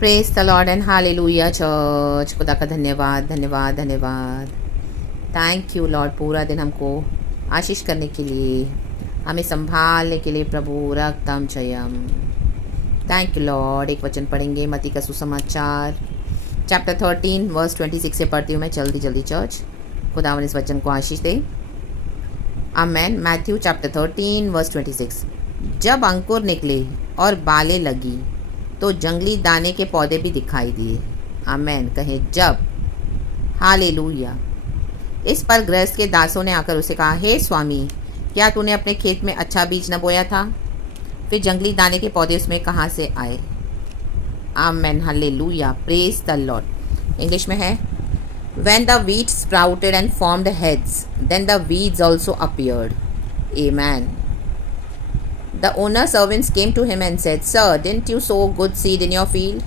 Praise the Lord and hallelujah church. खुदा का धन्यवाद धन्यवाद धन्यवाद। थैंक यू लॉर्ड, पूरा दिन हमको आशीष करने के लिए, हमें संभालने के लिए प्रभु रक्तम जयम। Thank you Lord. एक वचन पढ़ेंगे मत्ती का सुसमाचार चैप्टर 13 वर्स 26 से पढ़ती हूँ मैं जल्दी जल्दी चर्च। खुदावन इस वचन को आशीष दे। आमेन। Matthew chapter 13 verse 26। जब अंकुर निकले और बालें लगी तो जंगली दाने के पौधे भी दिखाई दिए। आमेन कहें जब। हालेलुया। इस पर गृहस्थ के दासों ने आकर उसे कहा, हे स्वामी, क्या तूने अपने खेत में अच्छा बीज न बोया था? फिर जंगली दाने के पौधे उसमें कहाँ से आए? Amen hallelujah. Praise the Lord. English में है, When the wheat sprouted and formed heads, then the weeds also appeared. Amen. The owner's servants came to him and said, Sir, didn't you sow good seed in your field?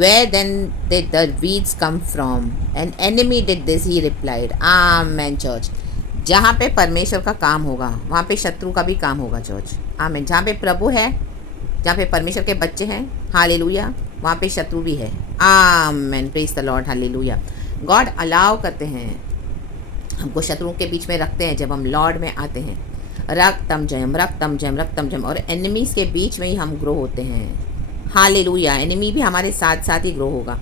Where then did the weeds come from? An enemy did this, he replied. Amen, church. जहाँ पे परमेश्वर का काम होगा वहाँ पे शत्रु का भी काम होगा चर्च। आमेन। जहाँ पे प्रभु है, जहाँ पे परमेश्वर के बच्चे हैं, हालेलुया, वहाँ पे शत्रु भी है। Amen. Praise the Lord. Hallelujah. God allow करते हैं, हमको शत्रुओं के बीच में रखते हैं जब हम लॉर्ड में आते हैं। रक्तम जयम रक्तम जयम रक्तम जयम। और एनिमीज़ के बीच में ही हम ग्रो होते हैं। हालेलुया। एनिमी भी हमारे साथ साथ ही ग्रो होगा।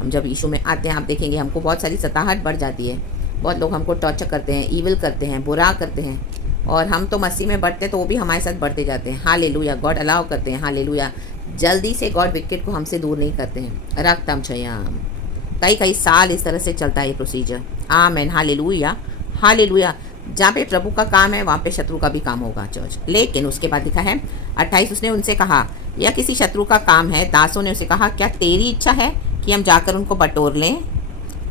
हम जब यीशु में आते हैं, आप देखेंगे हमको बहुत सारी सताहट बढ़ जाती है। बहुत लोग हमको टॉर्चर करते हैं, ईविल करते हैं, बुरा करते हैं, और हम तो मसीह में बढ़ते हैं तो वो भी हमारे साथ बढ़ते जाते हैं। हालेलुया। गॉड अलाउ करते हैं। हालेलुया। जल्दी से गॉड विकेट को हमसे दूर नहीं करते हैं। रक्तम जयम। कई साल इस तरह से चलता है ये प्रोसीजर। Amen hallelujah. हालेलुया। जहाँ पे प्रभु का काम है वहाँ पे शत्रु का भी काम होगा चर्च। लेकिन उसके बाद लिखा है 28, उसने उनसे कहा, यह किसी शत्रु का काम है? दासों ने उसे कहा, क्या तेरी इच्छा है कि हम जाकर उनको बटोर लें?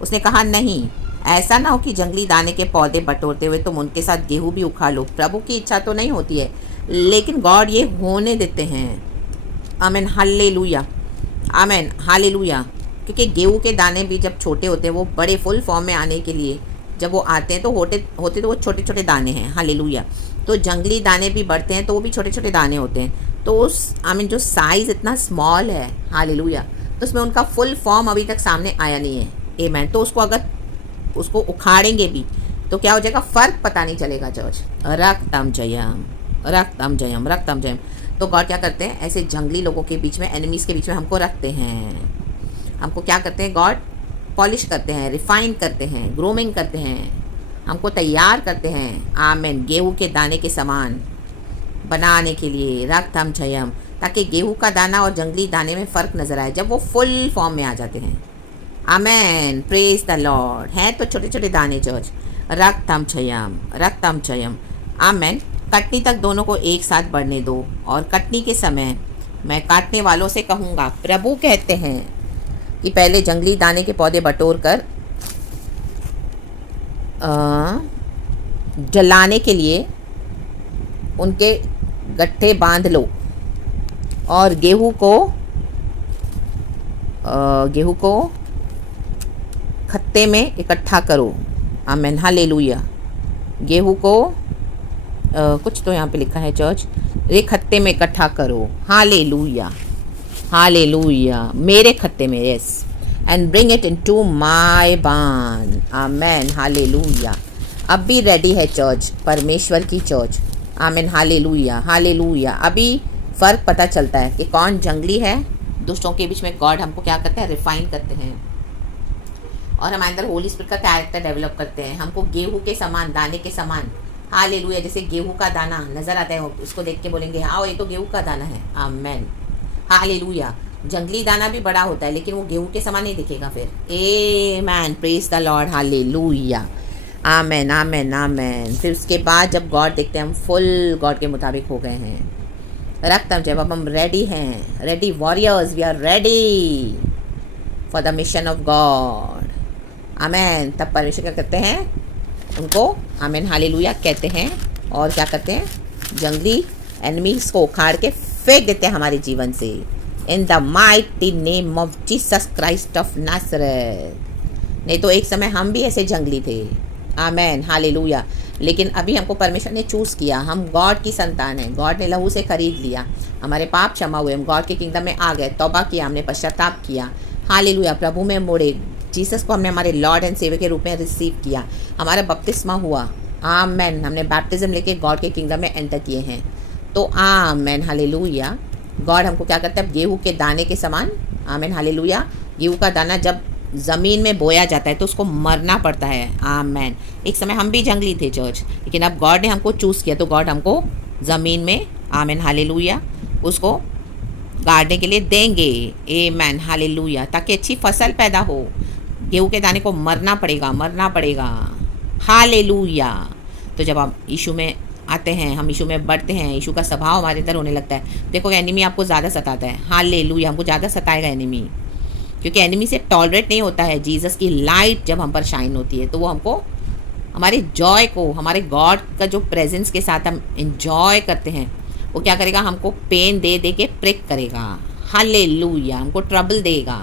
उसने कहा, नहीं, ऐसा ना हो कि जंगली दाने के पौधे बटोरते हुए तुम उनके साथ गेहूँ भी उखाड़ लो। प्रभु की इच्छा तो नहीं होती है, लेकिन गॉड ये होने देते हैं। Amen hallelujah. Amen hallelujah. क्योंकि गेहूँ के दाने भी जब छोटे होते हैं, वो बड़े फुल फॉर्म में आने के लिए जब वो आते हैं तो होते तो वो छोटे छोटे दाने हैं। हालेलुया। तो जंगली दाने भी बढ़ते हैं तो वो भी छोटे छोटे दाने होते हैं। तो उस जो साइज़ इतना स्मॉल है, हालेलुया, तो उसमें उनका फुल फॉर्म अभी तक सामने आया नहीं है। आमेन। तो उसको अगर उसको उखाड़ेंगे भी तो क्या हो जाएगा? फ़र्क पता नहीं चलेगा चर्च। रक्तम जयम रक्तम जयम रक्तम जयम। तो गॉड क्या करते हैं? ऐसे जंगली लोगों के बीच में, एनिमीज़ के बीच में हमको रखते हैं। हमको क्या करते हैं? गॉड पॉलिश करते हैं, रिफाइन करते हैं, ग्रूमिंग करते हैं, हमको तैयार करते हैं। आमेन। गेहूँ के दाने के समान बनाने के लिए। रक्तम जयम। ताकि गेहूँ का दाना और जंगली दाने में फ़र्क नज़र आए जब वो फुल फॉर्म में आ जाते हैं। आमेन। Praise the Lord. हैं तो छोटे छोटे दाने चर्च। रक्तम जयम रक्तम जयम। आमेन। कटनी तक दोनों को एक साथ बढ़ने दो, और कटनी के समय मैं काटने वालों से कहूँगा, प्रभु कहते हैं कि पहले जंगली दाने के पौधे बटोर कर जलाने के लिए उनके गट्ठे बांध लो, और गेहूँ को खत्ते में इकट्ठा करो। Amen hallelujah. गेहूँ को कुछ तो यहाँ पे लिखा है चर्च, रे खत्ते में इकट्ठा करो। Hallelujah hallelujah. मेरे खत्ते में, yes, and bring it into my barn. Amen hallelujah. अब भी रेडी है चर्च, परमेश्वर की चर्च। Amen hallelujah hallelujah. अभी फ़र्क पता चलता है कि कौन जंगली है। दुष्टों के बीच में गॉड हमको क्या करते हैं? रिफाइन करते हैं, और हमारे अंदर होली स्पिरिट का कैरेक्टर डेवलप करते हैं। हमको गेहूँ के समान, दाने के समान, हालेलुया, जैसे गेहूँ का दाना नज़र आता है, उसको देख के बोलेंगे, हाँ ये तो गेहूँ का दाना है। Amen hallelujah. जंगली दाना भी बड़ा होता है, लेकिन वो गेहूँ के समान नहीं दिखेगा फिर। Amen. Praise the Lord. Hallelujah. Amen amen amen. फिर उसके बाद जब गॉड देखते हैं हम फुल गॉड के मुताबिक हो गए हैं। रक्तम जब अब हम रेडी हैं, ready warriors, we are ready for the mission of God. Amen. तब परमेश्वर क्या करते हैं? उनको आमेन हालेलुया कहते हैं, और क्या करते हैं? जंगली एनिमीज़ को उखाड़ के फेंक देते हैं हमारे जीवन से। In the mighty name of Jesus Christ of Nazareth. नहीं तो एक समय हम भी ऐसे जंगली थे। Amen hallelujah. लेकिन अभी हमको परमेश्वर ने चूज़ किया, हम गॉड की संतान हैं, गॉड ने लहू से खरीद लिया, हमारे पाप क्षमा हुए, हम गॉड के किंगडम में आ गए, तौबा किया, हमने पश्चाताप किया, हालेलुया, प्रभु में मुड़े, जीसस को हमने हमारे लॉर्ड एंड सेवियर के रूप में रिसीव किया, हमारा बपतिस्मा हुआ, आमेन, हमने बैप्टिज्म लेके गॉड के किंगडम में एंटर किए हैं। तो आमेन, हालेलुया। गॉड हमको क्या करता है, गेहूँ के दाने के समान, आमेन, हालेलुया। गेहूँ का दाना जब ज़मीन में बोया जाता है तो उसको मरना पड़ता है, आमेन। एक समय हम भी जंगली थे चर्च, लेकिन अब गॉड ने हमको चूज़ किया, तो गॉड हमको ज़मीन में, आमेन, हालेलुया, उसको गाड़ने के लिए देंगे, आमेन, हालेलुया, ताकि अच्छी फसल पैदा हो। गेहूँ के दाने को मरना पड़ेगा, मरना पड़ेगा, हालेलुया। तो जब हम यीशु में आते हैं, हम यीशु में बढ़ते हैं, यीशु का स्वभाव हमारे अंदर होने लगता है। देखो एनिमी आपको ज़्यादा सताता है, हालेलुया, हमको ज़्यादा सताएगा एनिमी, क्योंकि एनिमी से टॉलरेट नहीं होता है। जीसस की लाइट जब हम पर शाइन होती है तो वो हमको, हमारे जॉय को, हमारे गॉड का जो प्रेजेंस के साथ हम इंजॉय करते हैं, वो क्या करेगा, हमको पेन दे दे के प्रिक करेगा, हालेलुया, हमको ट्रबल देगा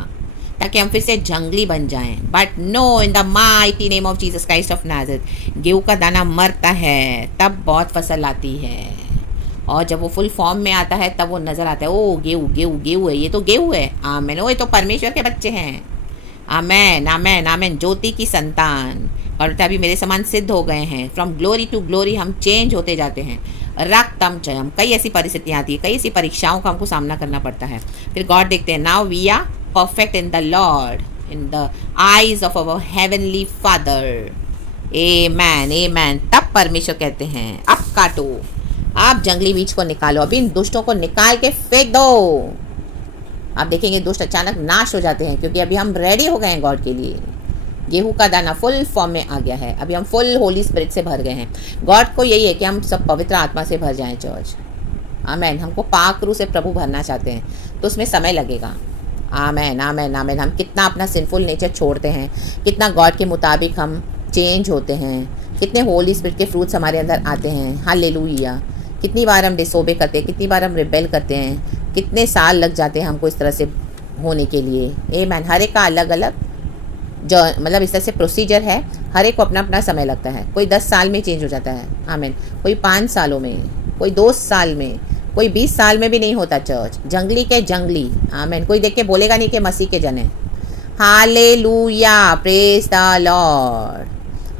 ताकि हम फिर से जंगली बन जाएं। But no, in the mighty name of Jesus Christ of Nazareth, गेहूँ का दाना मरता है तब बहुत फसल आती है, और जब वो फुल फॉर्म में आता है तब वो नज़र आता है, ओ गेहूँ गेहूँ गेहूँ है, ये तो गेहूँ है, आमेन, ओ ये तो परमेश्वर के बच्चे हैं, आमेन, आमेन, आमेन, ज्योति की संतान, और अभी मेरे समान सिद्ध हो गए हैं। फ्रॉम ग्लोरी टू ग्लोरी हम चेंज होते जाते हैं। रक्तम चयम, कई ऐसी परिस्थितियाँ आती है, कई ऐसी परीक्षाओं का हमको सामना करना पड़ता है, फिर गॉड देखते हैं, now we are perfect in the Lord, in the eyes of our heavenly Father, amen, amen. तब परमेश्वर कहते हैं, अब काटो, आप जंगली बीज को निकालो, अभी इन दुष्टों को निकाल के फेंक दो। आप देखेंगे दुष्ट अचानक नाश हो जाते हैं, क्योंकि अभी हम रेडी हो गए हैं गॉड के लिए। गेहूँ का दाना फुल फॉर्म में आ गया है, अभी हम फुल होली स्पिरिट से भर गए हैं। गॉड को यही है कि हम सब पवित्र आत्मा से भर जाएं चर्च, आमेन। हमको पाक रूह से प्रभु भरना चाहते हैं, तो उसमें समय लगेगा, आमेन, आमेन, आमेन। हम कितना अपना सिंफुल नेचर छोड़ते हैं, कितना गॉड के मुताबिक हम चेंज होते हैं, कितने होली स्पिरिट के फ्रूट्स हमारे अंदर आते हैं, हालेलुया। कितनी बार हम डिसोबे करते हैं, कितनी बार हम रिबेल करते हैं, कितने साल लग जाते हैं हमको इस तरह से होने के लिए, आमेन। हर एक का अलग अलग जो मतलब इस तरह से प्रोसीजर है, हर एक को अपना अपना समय लगता है। कोई 10 साल में चेंज हो जाता है, आमीन, कोई 5 सालों में, कोई 2 साल में, कोई 20 साल में भी नहीं होता चर्च, जंगली के जंगली, आमीन। कोई देख के बोलेगा नहीं कि मसीह के जन है, हालेलुया, प्रेज द लॉर्ड।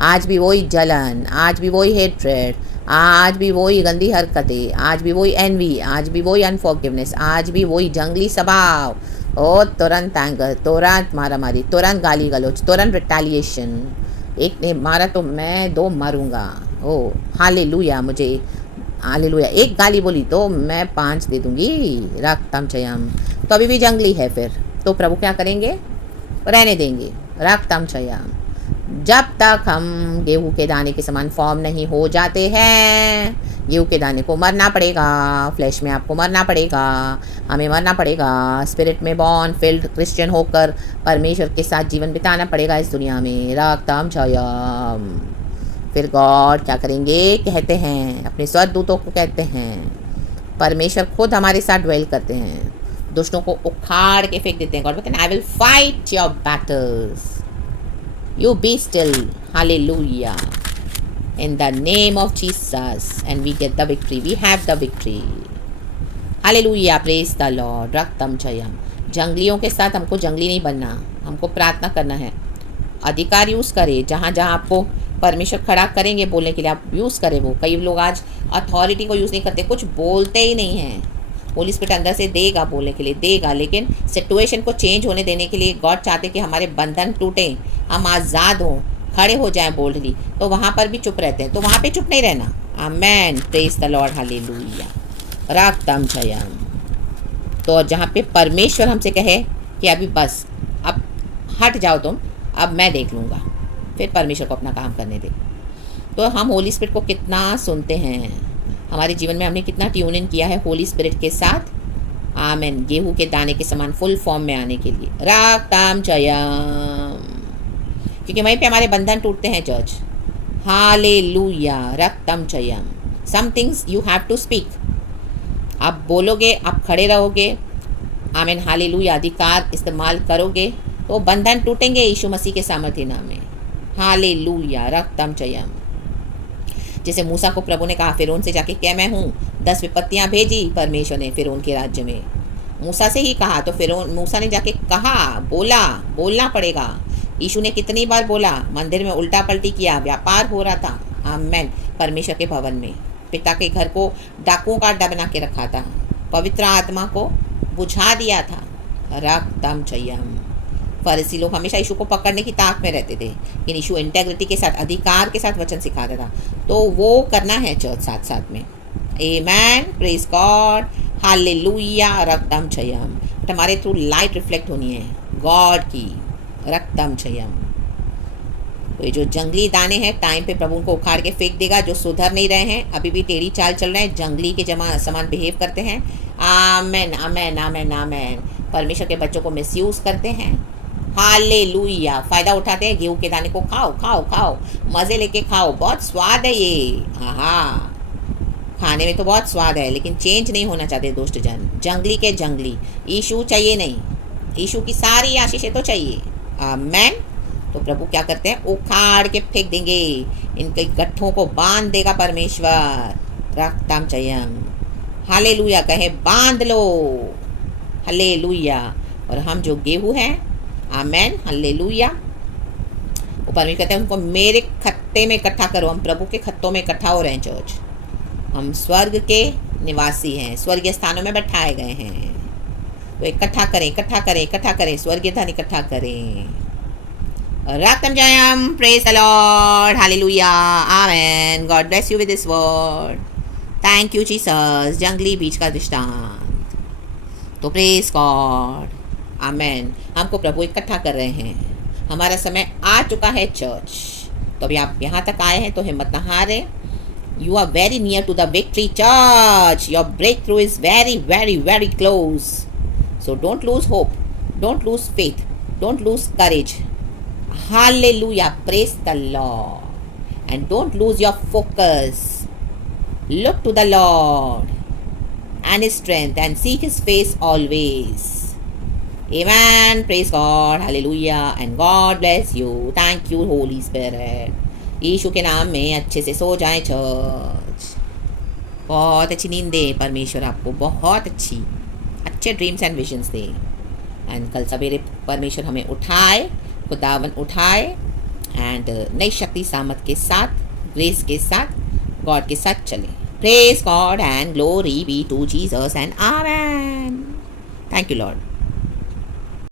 आज भी वही जलन, आज भी वही हेट्रेड, आज भी वही गंदी हरकतें, आज भी वही एनवी, आज भी वही अनफॉरगिवनेस, आज भी वही जंगली स्वभाव, ओ तुरंत एंगर, तुरंत मारामारी, तुरंत गाली गलौज, तुरंत रिटेलिएशन। एक ने मारा तो मैं 2 मारूंगा, ओ हालेलुया, मुझे हालेलुया। एक गाली बोली तो मैं 5 दे दूंगी, रक्तम चयम। तो अभी भी जंगली है, फिर तो प्रभु क्या करेंगे, रहने देंगे, रक्तम चयम। जब तक हम गेहूँ के दाने के समान फॉर्म नहीं हो जाते हैं, गेहूँ के दाने को मरना पड़ेगा, फ्लैश में आपको मरना पड़ेगा, हमें मरना पड़ेगा, स्पिरिट में बॉर्न फिल्ड क्रिश्चियन होकर परमेश्वर के साथ जीवन बिताना पड़ेगा इस दुनिया में, रक्तम चयम। फिर गॉड क्या करेंगे, कहते हैं अपने स्वर्गदूतों को, कहते हैं परमेश्वर खुद हमारे साथ ड्वेल करते हैं, दुष्टों को उखाड़ के फेंक देते हैं। गॉड कहते हैं, I will fight your battles, you be still, hallelujah, in the name of Jesus, and we get the victory, we have the victory, hallelujah, praise the Lord, रक्तम चयम। जंगलियों के साथ हमको जंगली नहीं बनना, हमको प्रार्थना करना है, अधिकार यूज़ करें, जहाँ जहाँ आपको परमेश्वर खड़ा करेंगे बोलने के लिए आप यूज़ करें वो। कई लोग आज अथॉरिटी को यूज़ नहीं करते, कुछ बोलते ही नहीं हैं, होली स्पिरिट अंदर से देगा बोलने के लिए, देगा, लेकिन सिचुएशन को चेंज होने देने के लिए गॉड चाहते कि हमारे बंधन टूटें, हम आज़ाद हों, खड़े हो जाएं बोल्डली, तो वहाँ पर भी चुप रहते हैं, तो वहाँ पे चुप नहीं रहना, आमेन, प्रेज द लॉर्ड, हालेलुया, रक्तम चयम। तो जहाँ पे परमेश्वर हमसे कहे कि अभी बस, अब हट जाओ तुम, अब मैं देख लूँगा, फिर परमेश्वर को अपना काम करने दे। तो हम होली स्पिरिट को कितना सुनते हैं, हमारे जीवन में हमने कितना ट्यून इन किया है होली स्पिरिट के साथ, आमेन, गेहूँ के दाने के समान फुल फॉर्म में आने के लिए, रक्तम चयम, क्योंकि वहीं पे हमारे बंधन टूटते हैं चर्च, हालेलुया, रक्तम चयम। Some things you have to speak, आप बोलोगे, आप खड़े रहोगे, आमेन, हालेलुया, अधिकार इस्तेमाल करोगे तो बंधन टूटेंगे यीशु मसीह के सामर्थ्य नाम में, हालेलुया, रक्तम चयम। जैसे मूसा को प्रभु ने कहा फिरौन से जाके क्या मैं हूँ, 10 विपत्तियाँ भेजी परमेश्वर ने फिरौन के राज्य में, मूसा से ही कहा। तो फिरौन, मूसा ने जाके कहा, बोलना पड़ेगा। यीशु ने कितनी बार बोला, मंदिर में उल्टा पलटी किया, व्यापार हो रहा था, आमेन, परमेश्वर के भवन में, पिता के घर को डाकुओं का अड्डा बना के रखा था, पवित्र आत्मा को बुझा दिया था, रक्तम चयम। फरीसी लोग हमेशा यीशु को पकड़ने की ताक में रहते थे, लेकिन यीशु इंटेग्रिटी के साथ, अधिकार के साथ वचन सिखाता था। तो वो करना है चर्च साथ साथ में। आमेन, प्रेज गॉड, हालेलुया, रक्तम चयम। हमारे थ्रू लाइट रिफ्लेक्ट होनी है गॉड की, रक्तम चयम। तो ये जो जंगली दाने हैं, टाइम पे प्रभु उनको उखाड़ के फेंक देगा। जो सुधर नहीं रहे हैं, अभी भी टेढ़ी चाल चल रहे हैं, जंगली के समान बिहेव करते हैं, आमेन आमेन आमेन आमेन, परमेश्वर के बच्चों को मिसयूज करते हैं, हालेलुया, फ़ायदा उठाते हैं। गेहूं के दाने को खाओ खाओ खाओ, मज़े लेके खाओ, बहुत स्वाद है ये, हाँ, खाने में तो बहुत स्वाद है, लेकिन चेंज नहीं होना चाहते दुष्ट जन, जंगली के जंगली। यीशु चाहिए नहीं, यीशु की सारी आशीषें तो चाहिए, आमेन। तो प्रभु क्या करते हैं, उखाड़ के फेंक देंगे, इनके गट्ठों को बांध देगा परमेश्वर, रक्तम चयम, हालेलुया, कहे बांध लो, हालेलुया। और हम जो गेहूँ हैं, आमेन, हालेलुया, वो परमेश्वर कहते हैं उनको मेरे खत्ते में इकट्ठा करो। हम प्रभु के खत्तों में इकट्ठा हो रहे हैं चर्च, हम स्वर्ग के निवासी हैं, स्वर्गीय स्थानों में बैठाए गए हैं। तो इकट्ठा करें, इकट्ठा करें, इकट्ठा करें, स्वर्गीय धन इकट्ठा करें। रक्तम जयम, praise the Lord, hallelujah, amen, God bless you with this word, thank you Jesus, जंगली बीज का दृष्टांत। तो प्रेज गॉड, आमेन। हमको प्रभु इकट्ठा कर रहे हैं, हमारा समय आ चुका है चर्च। तो अभी आप यहाँ तक आए हैं तो हिम्मत ना हारें। You are very near to the victory, church. Your breakthrough is very, very, very close. So don't lose hope. Don't lose faith. Don't lose courage. Hallelujah. Praise the Lord. And don't lose your focus. Look to the Lord and His strength and seek His face always. Amen. Praise God. Hallelujah. And God bless you. Thank you, Holy Spirit. यीशु के नाम में अच्छे से सो जाएं church. बहुत अच्छी नींद दे परमेश्वर आपको, बहुत अच्छे dreams and visions they. And कल सवेरे परमेश्वर हमें उठाए, खुदावन उठाए, एंड नई शक्ति सामर्थ के साथ, ग्रेस के साथ, गॉड के साथ चले। Praise God and glory be to Jesus and amen. Thank you Lord.